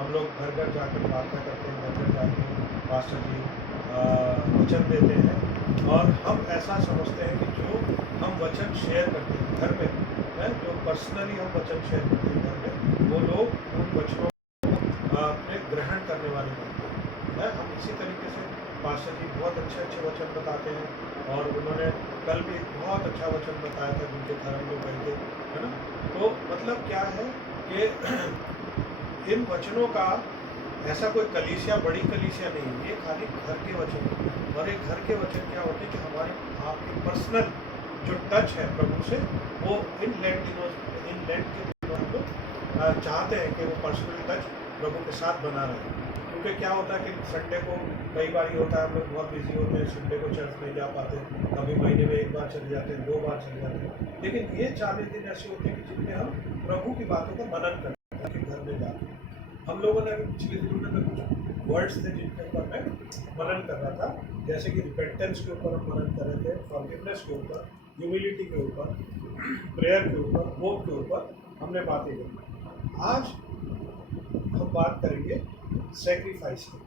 हम लोग घर घर जाकर प्रार्थना करते हैं, घर घर जाके पास्टर जी वचन देते हैं, और हम ऐसा समझते हैं कि जो हम वचन शेयर करते हैं घर में, जो पर्सनली हम वचन शेयर करते हैं घर में, वो लोग उन वचनों अपने ग्रहण करने वाले बनते हैं। हम इसी तरीके से पास्टर जी बहुत अच्छे अच्छे वचन बताते हैं, और उन्होंने कल भी एक बहुत अच्छा वचन बताया था जिनके घर हम लोग गए थे, है ना। तो मतलब क्या है कि इन वचनों का ऐसा कोई कलीसिया, बड़ी कलीसिया नहीं है, ये खाली घर के वचन है। और ये घर के वचन क्या होते हैं कि हमारे आपके पर्सनल जो टच है प्रभु से, वो इन लेंट के दिनों हम लोग चाहते हैं कि वो पर्सनल टच प्रभु के साथ बना रहे। क्योंकि क्या होता है कि संडे को कई बार ये होता है, हम लोग बहुत बिजी होते हैं, संडे को चर्च नहीं जा पाते, कभी महीने में 1 बार चले जाते हैं, 2 बार चले जाते हैं। लेकिन ये 40 दिन ऐसे होते हैं कि जिनमें हम प्रभु की बातों का मनन करते हैं कि घर में जाकर। हम लोगों ने पिछले दिनों में कुछ वर्ड्स थे जिनके ऊपर मैं मनन कर रहा था, जैसे कि रिपेंटेंस के ऊपर हम मनन कर रहे थे, फॉरगिवनेस के ऊपर, ह्यूमिलिटी के ऊपर, प्रेयर के ऊपर, होप के ऊपर हमने बातें की। आज हम बात करेंगे सेक्रीफाइस की,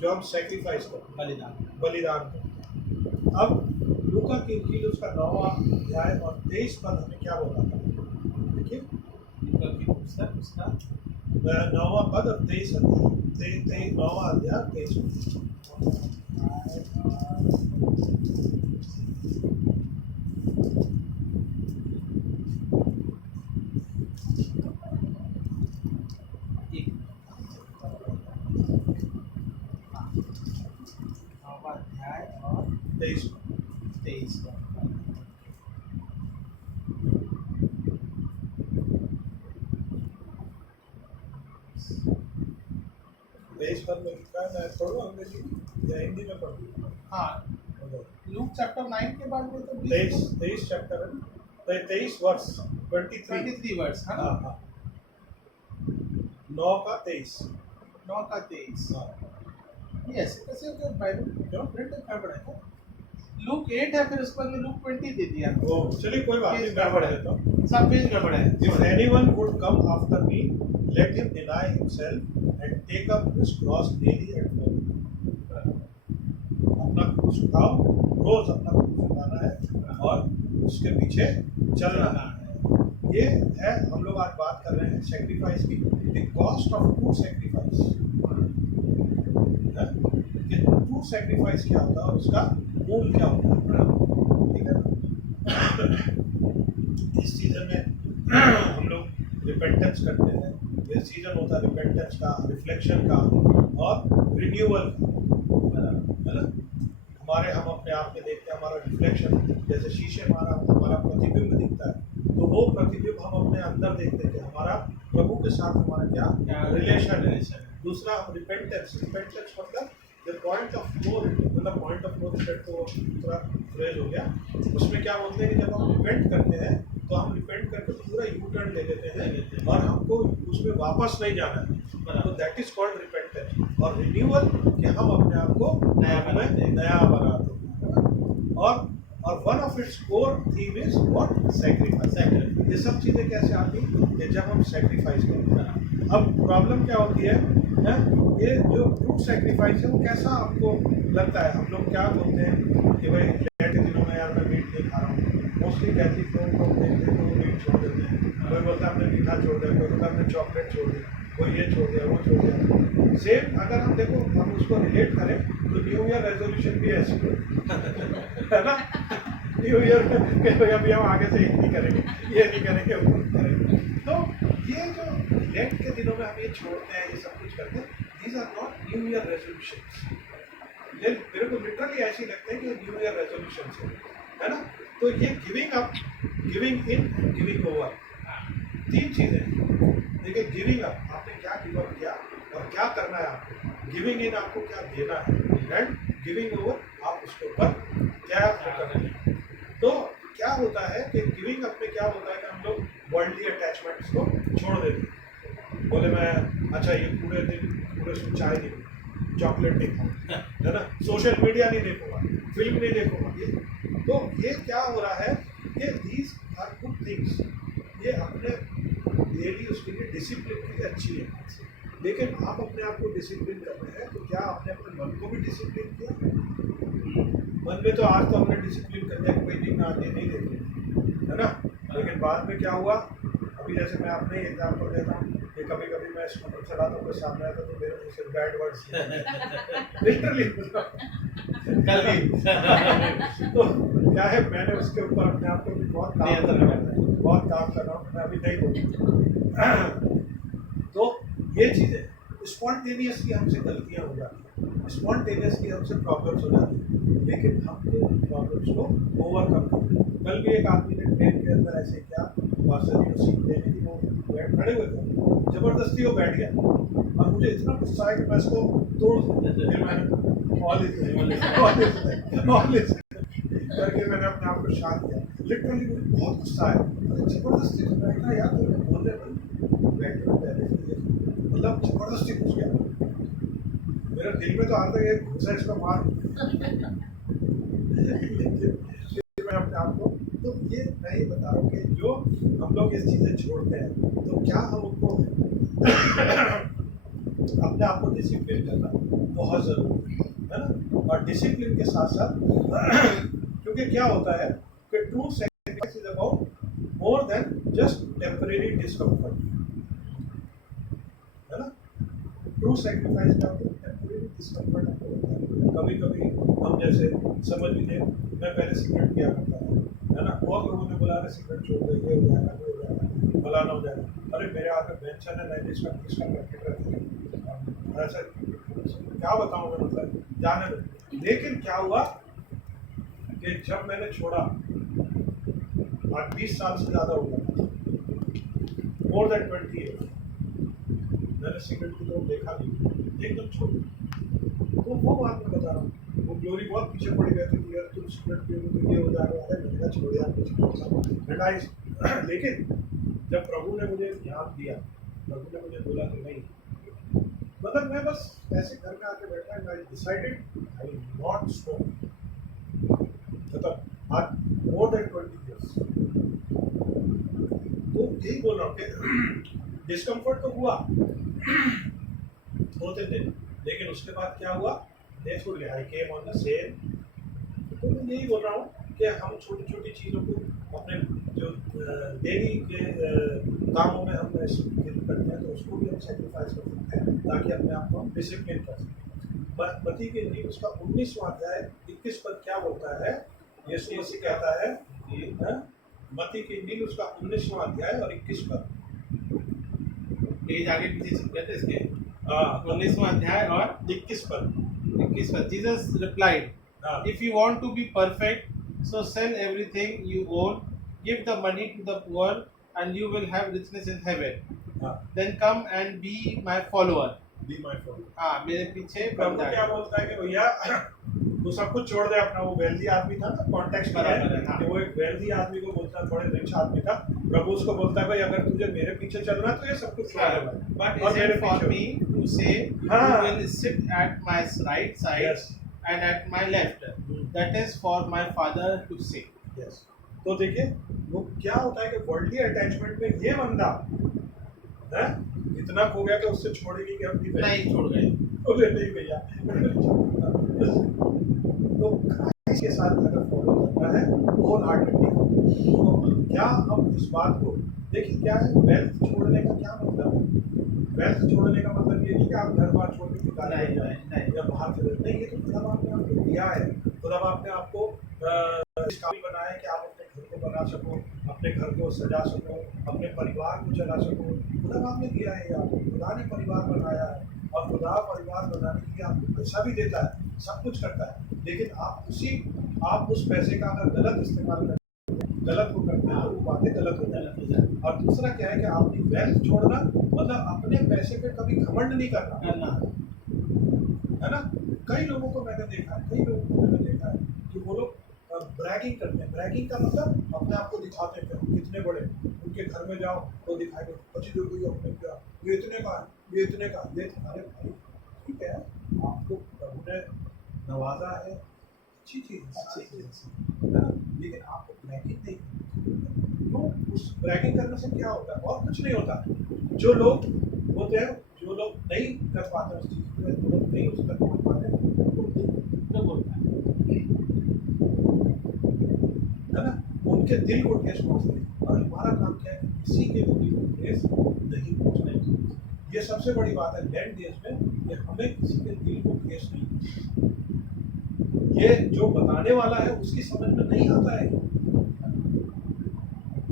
जो हम सेक्रीफाइस करते हैं, बलिदान करते। अब लूका की इंजील उसका 9वां अध्याय और 23 पद हमें क्या बताता है, देखिए। लूका की पुस्तक उसका 9वां पद और 23 अध्याय, 9वां अध्याय 23 पद। तेईस पद में लिखा है, मैं पढ़ूँ अंग्रेजी या हिंदी में पढ़ूँ? हाँ, लूक चैप्टर 9 के बाद में तो 23 चैप्टर है, तो 23 वर्स 23 वर्स है ना। हाँ, 9 का 23। हाँ, ये ऐसे कैसे हो गया? बाइबल क्यों प्रिंट गड़बड़ है? लूक 8 है, फिर उसके बाद में लूक 20 दे दिया। वो चलिए कोई बात नहीं, गड़बड़ है तो सब पेज गड़बड़ है। If anyone would come after me, let him deny himself and take up his cross daily and follow me. अपना क्रूस उठाओ, रोज अपना क्रूस उठाना है और उसके पीछे चलना है। ये है, हम लोग आज बात कर रहे हैं सेक्रीफाइस की, the cost of true sacrifice. True sacrifice क्या होता है, उसका मूल क्या होता है, ठीक है ना। इस सीजन में हम लोग रिपेंटेंस करते हैं, ये सीजन होता है रिपेंटेंस का, रिफ्लेक्शन का और रिन्यूअल का, है ना। हम अपने आप में देखते हैं, हमारा रिफ्लेक्शन जैसे शीशे में हमारा प्रतिबिंब दिखता है, तो वो प्रतिबिंब हम अपने अंदर देखते हैं कि हमारा प्रभु के साथ हमारा क्या रिलेशन है। दूसरा हम रिपेंटेंस मतलब द पॉइंट ऑफ नो, मतलब पॉइंट ऑफ नो रिपेंट, तो दूसरा फ्रेज हो गया। उसमें क्या बोलते हैं कि जब हम रिपेंट करते हैं तो हम रिपेंट करके पूरा यू टर्न ले लेते हैं और हमको उसमें वापस नहीं जाना है, तो दैट इज कॉल्ड रिपेंटेंस। और रिन्यूअल कि हम अपने आप को नया बनाते हैं। और one of its core theme is what, sacrifice. ये सब चीज़ें कैसे आती कि जब हम सैक्रिफाइस करते हैं। अब प्रॉब्लम क्या होती है, ये जो ट्रू सैक्रिफाइस है वो कैसा आपको लगता है। हम लोग क्या बोलते हैं कि भाई लेट के दिनों में यार मैं मीट नहीं खा रहा हूँ, मोस्टली कैथलिक लोगों को देखते हैं तो मीट छोड़ देते हैं। कोई बोलता है हमने मीठा छोड़ दिया, कोई बोलता है हमने चॉकलेट छोड़ दिया, कोई ये छोड़ दिया, वो छोड़ दिया। सेम अगर हम देखो, हम उसको रिलेट करें तो न्यू ईयर रेजोल्यूशन भी ऐसी है ना। न्यू ईयर में अभी हम आगे से नहीं करेंगे, ये नहीं करेंगे, वो नहीं करेंगे। तो ये जो लेंट के दिनों में हम ये छोड़ते हैं, ये सब कुछ करते हैं, these are not new year resolution. मेरे को लिटरली ऐसे लगते हैं कि न्यू ईयर रेजोल्यूशन है ना। तो ये giving up, giving in, giving over, 3 चीज़ें। देखिए, गिविंग अप आपने क्या गिव अप किया और क्या करना है आपको, गिविंग इन आपको क्या देना है, एंड गिविंग ओवर आप उसके ऊपर क्या करना है। तो क्या होता है कि गिविंग अप में क्या होता है कि हम लोग वर्ल्डली अटैचमेंट्स को छोड़ देते हैं। बोले मैं अच्छा ये पूरे दिन पूरे दिन चाय नहीं पीऊँ, चॉकलेट नहीं खाऊँ, है ना, सोशल मीडिया नहीं देखूँगा, फिल्म नहीं देखूँगा। ये तो ये क्या हो रहा है, ये दीज आर गुड थिंग्स, ये अपने डेली उसके लिए डिसिप्लिन के लिए अच्छी है। लेकिन आप अपने आप को डिसिप्लिन कर रहे हैं, तो क्या आपने अपने मन को भी डिसिप्लिन किया? मन में तो आज तो हमने डिसिप्लिन कर दिया कि भाई नहीं आज ये नहीं देखें, है ना? लेकिन बाद में क्या हुआ? अभी जैसे मैं अपने ही एग्जाम्पल देता हूँ कि कभी कभी मैं स्कूटर चलाता हूँ, कोई सामने आता तो मेरे मुँह से बैड वर्ड्स लिटरली कल भी तो क्या है, मैंने उसके ऊपर अपने आप को भी बहुत काम कर रहा हूँ, मैं अभी नहीं बोलूँ। तो ये चीज़ें स्पॉन्टेनियसली हमसे गलतियाँ हो जाती हैं, स्पॉन्टेनियसली हमसे प्रॉब्लम्स हो जाती हैं, लेकिन हमको प्रॉब्लम्स को ओवरकम करना। कल भी एक आदमी ने ट्रेन के अंदर ऐसे किया, मास्टर जी को सीट देनी थी, वो खड़े हुए थे, जबरदस्ती वो बैठ गया और मुझे इतना गुस्सा आया कि मैं इसको तोड़ दूँ। फिर मैंने करके मैंने अपने आप को शांत किया। लिटरली मुझे बहुत गुस्सा आया, अरे जबरदस्ती तो बैठना यार, तो बोल रहे भाई बैठने पहले मतलब जबरदस्ती घुस गया मेरे दिल में, तो आता है घुसा इसका मार। मैं अपने आप को, तो ये मैं ये बता रहा हूँ कि जो हम लोग ये चीज़ें छोड़ते हैं, तो क्या हम उनको अपने आप को डिसिप्लिन करना बहुत ज़रूरी है ना? और डिसिप्लिन के साथ साथ क्योंकि क्या होता है कि true sacrifice is about more than just temporary discomfort, है ना? ट्रू सैक्रिफाइस का टेम्परेरी डिस्कम्फर्ट आपको होता है। कभी कभी हम जैसे समझ लीजिए, मैं पहले सिगरेट पिया करता था, है ना? बहुत लोगों ने बोला अरे सिगरेट छोड़ दे, ये हो जाएगा, वो हो जाएगा, फलाना हो जाएगा। अरे मेरे आगे पेंशन है 90 का पैकेट रहता है, ऐसा क्या बताऊँ मैं, मतलब जाने दो। लेकिन क्या हुआ कि जब मैंने छोड़ा, आज 20 साल से ज़्यादा हो गया, मोर देन 20 ईयर्स, मैंने सिगरेट की तरफ देखा नहीं, एकदम छोड़ दिया। तो वो बात मैं बता रहा हूँ, वो ग्लोरी बहुत पीछे पड़ी रहती थी, यार तुम सिगरेट पियोगे तो ये हो जाएगा, अरे मैंने कहा छोड़ यार कुछ। लेकिन जब प्रभु ने मुझे ध्यान दिया, प्रभु ने मुझे बोला कि नहीं, मतलब मैं बस ऐसे घर में आके बैठा है, I decided I will not smoke, मतलब आज मोर देन 20 ईयर्स। तो यही बोल रहा हूँ कि डिस्कम्फर्ट तो हुआ 2-3 दिन, लेकिन उसके बाद क्या हुआ, दे छूट गया, आई केम ऑन द सेम। तो मैं यही बोल रहा हूँ कि हम छोटी छोटी चीज़ों को अपने जो डेली के कामों में हम करते हैं, तो उसको भी हम सेक्रीफाइस कर सकते हैं ताकि अपने आप को हम डिसिप्लिन कर सकें। मत्ती के इंजील उसका 19वां अध्याय 21 पद क्या बोलता है? यीशु मसीह कहता है कि मत्ती के इंजील उसका 19वां अध्याय और 21 पद, पेज आगे पीछे चिपके थे इसके। 19वां अध्याय और 21 पद। Jesus replied, if you want to be perfect, so sell everything you own, give the money to the poor, and you will have richness in heaven. Then come and be my follower. Be my follower. हाँ, मेरे पीछे प्रभु क्या बोलता है कि भैया तू सब कुछ छोड़ दे अपना। वो वेल्दी आदमी था ना, कॉन्टेक्स्ट बराबर है, हाँ। कि वो एक वेल्दी आदमी को बोलता है, थोड़े रिच आदमी था। प्रभु उसको बोलता है भाई अगर तुझे मेरे पीछे चलना तो ये सब कुछ छोड़ दे भाई। But is it for me to say you will sit at my right side Yes. and at my left? That is for my Father to say. Yes. तो देखिए वो क्या होता है कि वर्ल्डली अटैचमेंट में ये बंदा है इतना खो गया कि उससे छोड़ेगी कि अपनी नहीं छोड़ गए, बोले नहीं भैया। तो क्राइस्ट के साथ अगर फॉलो करना है होल हार्टेडली, तो क्या हम इस बात को देखिए, क्या है वेल्थ छोड़ने का क्या मतलब है? वेल्थ छोड़ने का मतलब ये नहीं कि आप घर बार छोड़ के निकाल जाए या बाहर चले, नहीं, ये तो खुदा बाप ने आपको दिया है। खुदा बाप ने आपको इस काबिल बनाया है कि आप अपने घर को बना सको, अपने घर को सजा सको, अपने परिवार को चला सको। खुदा बाप ने दिया है आपको, खुदा ने परिवार बनाया है, और खुदा परिवार बनाने के लिए आपको पैसा भी देता है, सब कुछ करता है। लेकिन आप उस पैसे का अगर गलत इस्तेमाल करते हैं, गलत वो करते हैं, तो वो बातें गलत हो जाती है। और दूसरा क्या है कि आपकी वेल्थ छोड़ना मतलब अपने पैसे पे कभी घमंड नहीं करना, है ना? कई लोगों को मैंने देखा है कि वो लोग ब्रैगिंग करते हैं। ब्रैगिंग का मतलब अपने आप को दिखाते हैं हम कितने बड़े। उनके घर में जाओ तो दिखाएंगे पची देखो ये अपने क्या, ये इतने का है, ये इतने का, ये अरे भाई ठीक है, आपको प्रभु ने नवाजा है, अच्छी चीज़ है ना, लेकिन आपको ब्रैगिंग नहीं करनी। क्यों? उस ब्रैगिंग करने से क्या होता है? और कुछ नहीं होता। जो लोग होते हैं, जो लोग नहीं कर पाते उस चीज़ को, जो लोग नहीं उस तक पहुँच पाते, वो तो बोलता है ना, उनके दिल को ठेस पहुँचती है। और हमारा काम क्या है? किसी के भी दिल को ठेस नहीं पहुँचने की। ये सबसे बड़ी बात है लैंड देश में, कि हमें किसी के दिल को ठेस नहीं पहुँचती। ये जो बताने वाला है उसकी समझ में नहीं आता है।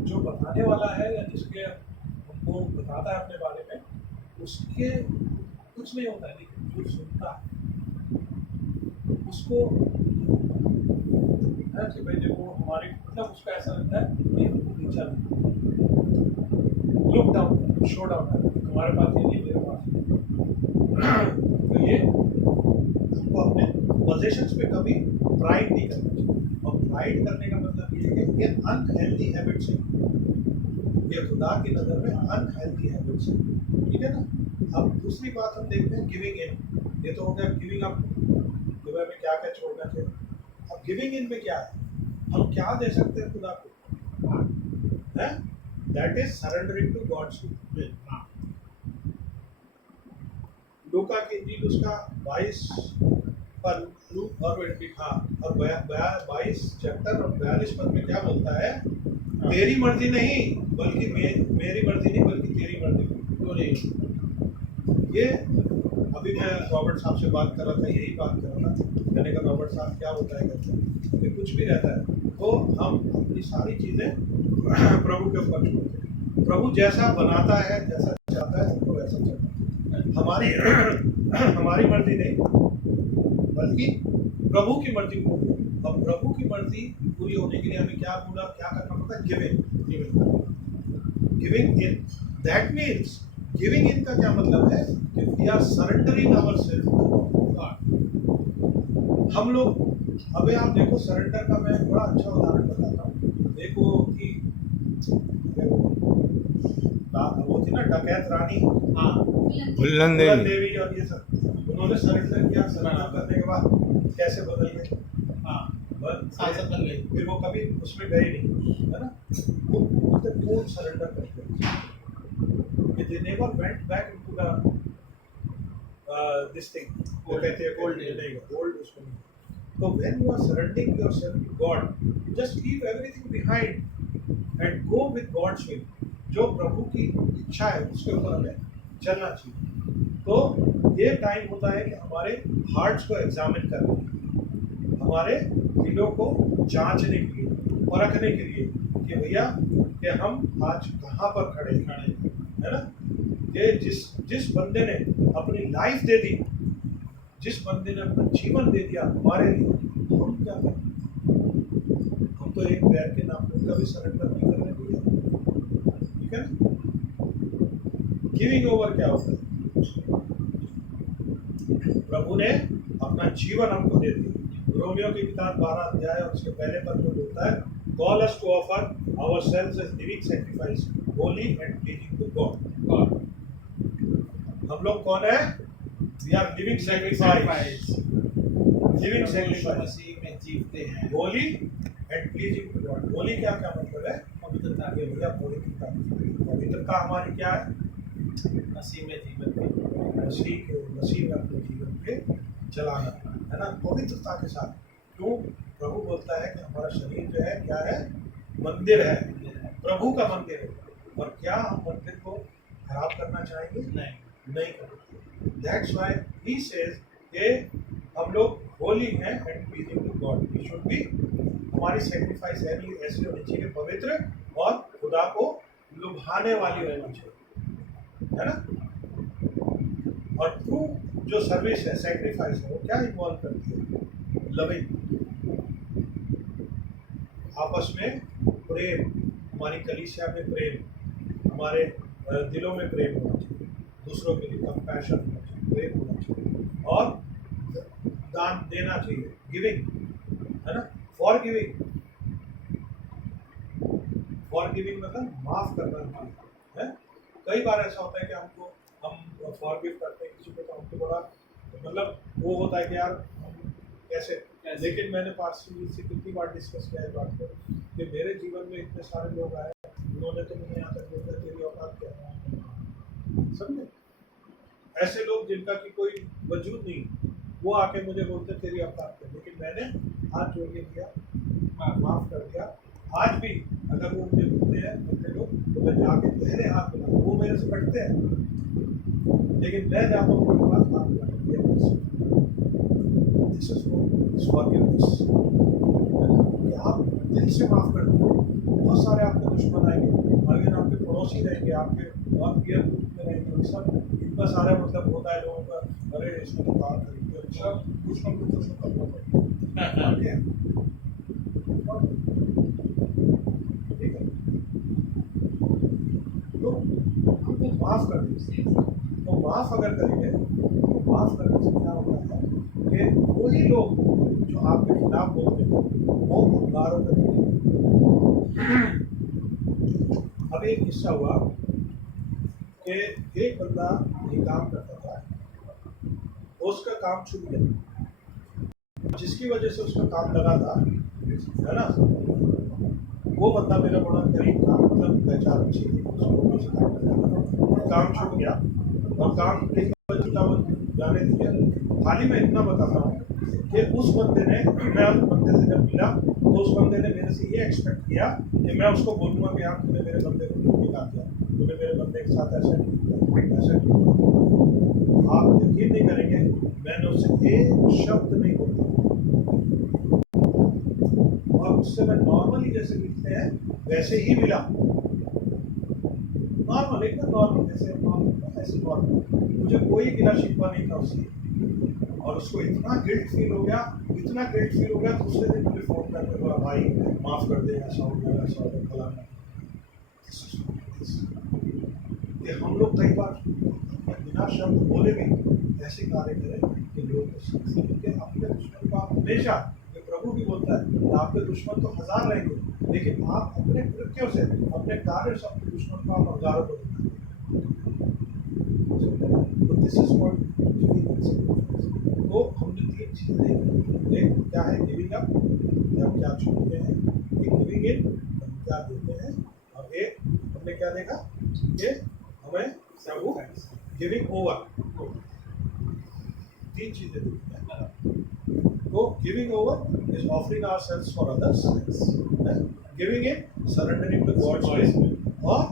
जो बताने वाला है या जिसके हमको बताता है अपने बारे में, उसके कुछ नहीं होता है, लेकिन जो सुनता है उसको है कि भाई देखो हमारे, मतलब उसको ऐसा लगता है कि हमको नीचा लुक डाउन, शो डाउन, तुम्हारे पास ये नहीं, मेरे पास नहीं। तो ये हमको अपने पोजेशंस पे कभी प्राइड नहीं करना चाहिए। और प्राइड करने का मतलब ये है कि ये अनहेल्दी हैबिट्स है, ये खुदा की नज़र में अनहेल्दी हैबिट्स है। ठीक है ना। अब दूसरी बात हम देखते हैं गिविंग इन। ये तो हो गया गिविंग अप, दुबई में क्या क्या छोड़ना चाहिए। अब गिविंग इन में क्या है? हम क्या दे सकते हैं खुदा को? है that is surrendering to God's will. लूका की इंजील उसका 22 पर और 22 चैप्टर और 42 पद में क्या बोलता है? तेरी मर्जी नहीं बल्कि मेरी मर्जी नहीं बल्कि तेरी मर्जी। तो नहीं, ये अभी मैं रॉबर्ट साहब से बात कर रहा था, यही बात कर रहा था। मैंने कहा रॉबर्ट साहब क्या होता है, कहते हैं कि कुछ भी रहता है तो हम अपनी सारी चीज़ें प्रभु के ऊपर छोड़ते हैं। प्रभु जैसा बनाता है, जैसा चाहता है हमको वैसा चलता है। हमारी मर्जी नहीं बल्कि प्रभु की मर्जी पूरी। अब प्रभु की मर्जी पूरी होने के लिए हमें क्या करना पड़ता है? Giving in. That means giving in का क्या मतलब है? कि we are surrendering ourselves to God. हम लोग, अबे आप देखो सरेंडर का मैं बड़ा अच्छा उदाहरण बताता हूँ। देखो कि वो थी ना डकैत रानी, हाँ, फुल्लन देवी, और ये सब उन्होंने सरेंडर किया। सरेंडर करने के बाद कैसे बदल गए? हाँ, सांसद बन गई। फिर वो कभी उसमें गए नहीं, है ना। वो पूर्ण सरेंडर करते हैं। They never went back into the this thing. वो कहते हैं gold नहीं, gold उसको नहीं। तो when you are surrendering yourself to God, just leave everything behind and go with God's will. जो प्रभु की इच्छा है उसके ऊपर हमें चलना चाहिए। तो ये टाइम होता है कि हमारे हार्ट्स को एग्जामिन करने के लिए, हमारे दिलों को जांचने के लिए, परखने के लिए कि भैया कि हम आज कहाँ पर खड़े हैं, है ना। कि जिस बंदे ने अपनी लाइफ दे दी, जिस बंदे ने अपना जीवन दे दिया हमारे लिए, तो हम क्या करें? हम तो एक पैर के नाखून का भी सरेंडर नहीं करने दिया। ठीक है ना। गिविंग ओवर क्या होता है? प्रभु ने अपना जीवन हमको दे दिया। रोमियो की किताब 12 अध्याय और उसके पहले पद में बोलता है, call us to offer ourselves as living sacrifice holy and pleasing to God. हम लोग कौन है? We are living sacrifice, living sacrifice, मसीह में जीवते हैं, holy and pleasing to God. Holy क्या क्या मतलब है? पवित्रता। के भैया पवित्रता, पवित्रता हमारी क्या है? मसीह में जीवन के, मसीह में अपने जीवन के चलाना, है ना, पवित्रता के साथ। क्यों? प्रभु बोलता है कि हमारा शरीर जो है क्या है? मंदिर है, प्रभु का मंदिर है। और क्या हम मंदिर को खराब करना चाहेंगे? नहीं करेंगे। दैट्स व्हाई ही सेज कि हम लोग होली हैं and pleasing to God. We should be, हमारी सैक्रिफाइस ऐसी होनी चाहिए पवित्र और खुदा को लुभाने वाली होनी चाहिए, है ना। और ट्रू जो सर्विस है, सैक्रिफाइस है, वो क्या इन्वॉल्व करती है? लविंग, आपस में प्रेम, हमारी कलीसिया में प्रेम, हमारे दिलों में प्रेम होना चाहिए, दूसरों के लिए कंपैशन होना चाहिए, प्रेम होना चाहिए, और दान देना चाहिए, गिविंग, है ना। फॉर गिविंग मतलब माफ करना चाहिए, है। कई बार ऐसा होता है कि हम फॉरगिव करते हैं किसी को, तो हमको बड़ा मतलब वो होता है कि यार हम कैसे। लेकिन मैंने पास से कितनी बार डिस्कस किया है बात को कि मेरे जीवन में इतने सारे लोग आए उन्होंने तो मुझे यहाँ तक बोला तेरी औकात क्या है, समझे? ऐसे लोग जिनका की कोई वजूद नहीं, वो आके मुझे बोलते तेरी औकात क्या, लेकिन मैंने हाथ जोड़ के दिया, माफ कर दिया। आज भी अगर वो मुझे बोलते हैं बंदे लोग, तो मैं जाके गहरे हाथ मिलाऊं, वो मेरे से कटते हैं, लेकिन मैं जाता हूँ उनके पास हाथ मिला दिया। दिस इज फॉरगिवनेस, कि आप दिल से माफ कर दो। बहुत सारे आपके दुश्मन आएंगे, अगर आपके पड़ोसी रहेंगे, आपके और पीयर ग्रुप में रहेंगे, और सब इतना सारा मतलब होता है लोगों का, अरे इसमें तो काम करेंगे, अच्छा कुछ ना कुछ उसको करना पड़ेगा, ठीक है? तो हमको माफ कर दीजिए। तो माफ अगर करेंगे, तो माफ करने से क्या होता है कि वही लोग जो आपके खिलाफ बोलते हैं वो उद्धारों करेंगे। अब एक किस्सा हुआ कि एक बंदा ये काम करता था, उसका काम छूट गया, जिसकी वजह से उसका काम लगा था, है ना? वो बंदा मेरा बड़ा करीब था, मतलब पहचान अच्छी थी, काम छूट गया और काम के जाने दिया। खाली मैं इतना बताता हूँ कि उस बंदे ने, मैं उस बंदे से जब मिला तो उस बंदे ने मेरे से ये एक्सपेक्ट किया कि मैं उसको बोलूँगा कि आप तुमने मेरे बंदे को क्यों निकाल दिया, तुमने मेरे बंदे के साथ ऐसा क्यों। आप यकीन नहीं करेंगे, मैंने उससे एक शब्द नहीं बोला, और उससे मैं नॉर्मली जैसे मिलते हैं वैसे ही मिला, नॉर्मल, एकदम नॉर्मल, जैसे ऐसे नॉर्मल, मुझे कोई गिला शिकवा नहीं था उससे। और उसको इतना गिल्ट फील हो गया, इतना गिल्ट फील हो गया, दूसरे दिन मुझे फोन करके बोला भाई माफ कर दे, ऐसा हो गया, ऐसा हो गया, फलाना। कि हम लोग कई बार बिना शब्द बोले भी ऐसे कार्य करें कि लोग अपने दुश्मन को हमेशा, प्रभु भी बोलता है कि आपके दुश्मन तो 1000 रहेंगे, लेकिन आप अपने कृत्यों से, अपने कार्य से अपने दुश्मन को आप हजारों को दिखाएंगे। तो दिस इज व्हाट तो हमने 3 चीजें देखी। एक क्या है गिविंग अप, हम क्या छोड़ते हैं, एक गिविंग इन, हम क्या देते हैं, और एक हमने क्या देखा कि हमें प्रभु गिविंग ओवर, 3 चीजें देखी हैं। तो giving over is offering ourselves for others, giving in surrendering to God's will, और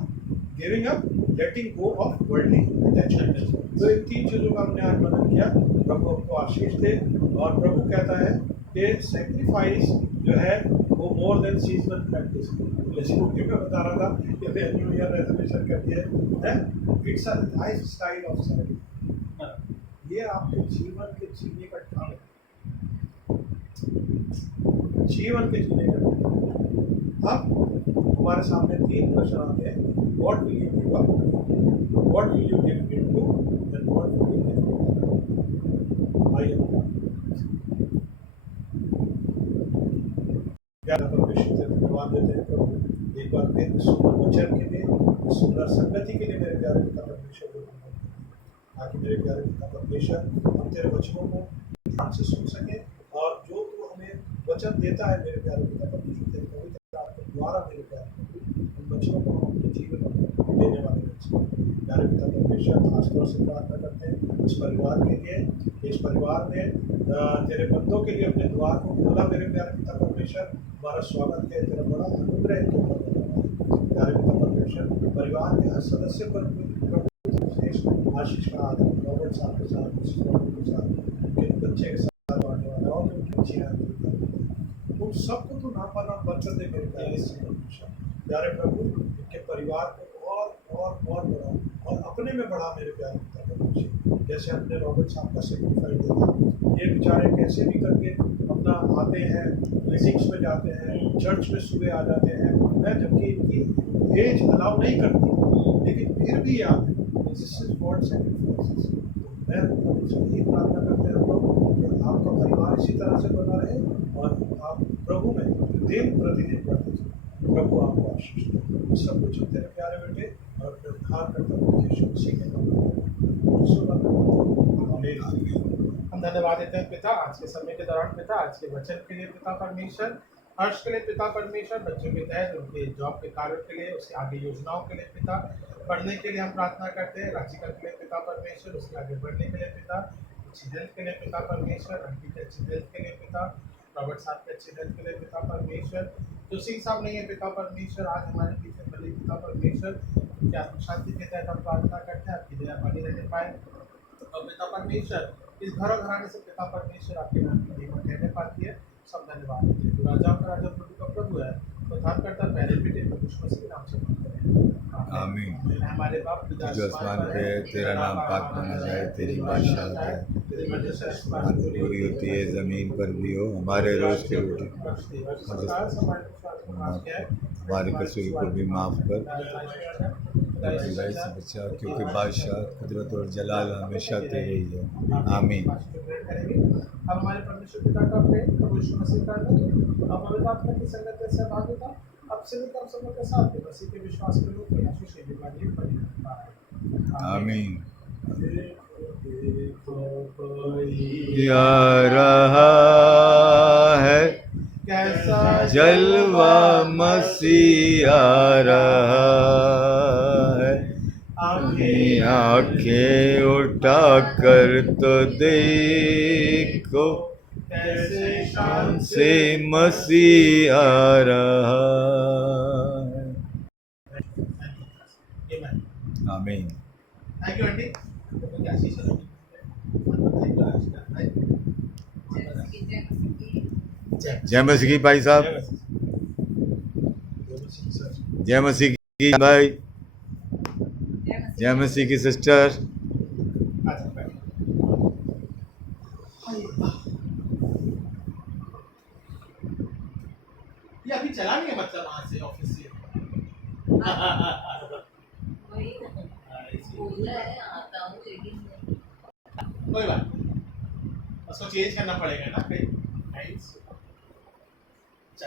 giving up letting go of worldly attachment. तो इन 3 चीजों का हमने आज वर्णन किया। प्रभु हमको आशीष दे। और प्रभु कहता है कि सैक्रिफाइस जो है वो मोर देन सीजनल प्रैक्टिस, जैसे मैं बता रहा था कि न्यू ईयर रेजोल्यूशन कर दिए हैं, it's a life style of surrender. ये आपके जीवन के जीने का ढंग है, जीवन के जीने का ढंग। अब हमारे सामने 3 प्रश्न आते हैं, what will you give up, what will you give into, and what will you give. आइए परमेश्वर से धन्यवाद देते हैं प्रभु एक बार फिर सुंदर वचन के लिए, सुंदर संगति के लिए मेरे प्यारे पिता परमेश्वर को, ताकि मेरे प्यारे पिता परमेश्वर हम तेरे वचनों को ध्यान से सुन सके, और जो तू हमें वचन देता है मेरे प्यारे पिता परमेश्वर, तेरे पवित्र आत्मा द्वारा मेरे प्यारे उन वचनों को हम अपने जीवन में देने वाले बच्चे। प्यारे पिता परमेश्वर खासतौर से प्रार्थना करते हैं इस परिवार के लिए, इस परिवार ने तेरे बंदों के लिए अपने द्वार को खोला मेरे प्यारे पिता परमेश्वर, हमारा स्वागत है, तेरा बड़ा अनुग्रह है प्यारे पिता परमेश्वर। परिवार के हर सदस्य पर आशीष का आदर, रॉबर्ट साहब के साथ, के साथ, उनके बच्चे के साथ बांटने वाला, और उनकी बच्ची उन सबको तो नापाना बरकत दे मेरे प्यारे से परमेश्वर। प्यारे प्रभु इनके परिवार को और बढ़ा, और अपने में बढ़ा मेरे प्यारे पिता परमेश्वर। जैसे हमने रॉबर्ट साहब का सेक्रीफाइस देखा, ये बेचारे कैसे भी करके अपना आते हैं, मीटिंग्स में जाते हैं, चर्च में सुबह आ जाते हैं, जबकि इनकी एज अलाउ नहीं करती, लेकिन फिर भी आते हैं। This is what sacrifice. मैं यही प्रार्थना करते हैं हम लोग कि आपका परिवार इसी तरह से बना रहे, और आप प्रभु में दिन प्रतिदिन बढ़ते चले। प्रभु आपको आशीष दे। सब कुछ तेरे प्यारे बेटे और उद्धार करता हूँ यीशु मसीह के नाम में। हम धन्यवाद देते हैं पिता आज के समय के दौरान, पिता आज के वचन के लिए पिता परमेश्वर, हर्ष के लिए पिता परमेश्वर, बच्चों के तहत उनके जॉब के कार्य के लिए, उसके आगे योजनाओं के लिए पिता, पढ़ने के लिए हम प्रार्थना करते हैं, राशिका के लिए पिता परमेश्वर, उसके आगे बढ़ने के लिए पिता, अच्छी हेल्थ के लिए पिता परमेश्वर, आंटी के अच्छी हेल्थ के लिए पिता, रॉबर्ट साहब के अच्छी हेल्थ के लिए पिता परमेश्वर, जो सिंह साहब नहीं है पिता परमेश्वर, आज हमारे पीछे बने पिता परमेश्वर, क्या शांति के तहत हम प्रार्थना करते हैं, आपकी दया बनी रहने पाए। और पिता परमेश्वर, इस घर और घराने से पिता परमेश्वर आपके नाम की महिमा कहने पाती है, सब धन्यवाद देते हैं। राजाओं का राजा प्रभु का प्रभु है, तो धान करता पहले बेटे प्रभु यीशु मसीह के नाम से मांगते हैं, आमीन। हमारे बाप पिता जो आसमान पे है, तेरा नाम पाक माना जाए, तेरी बादशाहत है, आसमान में पूरी होती है, जमीन पर भी हो। हमारे रोज के रोटी हमारे कसूर को भी माफ कर, बुराई से बचा, क्योंकि बादशाह, कुदरत और जलाल हमेशा तेरे ही है। आमीन। अब हमारे परमेश्वर पिता का प्रेम, प्रभु यीशु मसीह का अनुग्रह, अब पवित्र आत्मा की संगत से सहभागिता, अब से भी कम समय के साथ में मसीह के विश्वास के लोग में आशीष की बीमारी बनी रहता है। आमीन। या या रहा है कैसा जलवा मसीह आ रहा है, अपनी आंखें उठा कर तो देखो, कैसे शान से मसीह आ रहा है। आमीन। थैंक यू आंटी, तो आशीष है। जय मसीह की भाई साहब, जय मसीह की भाई, जय मसीह की सिस्टर। ये अभी चला नहीं है मतलब वहाँ से ऑफिस से। कोई बात नहीं, उसको चेंज करना पड़ेगा ना कहीं।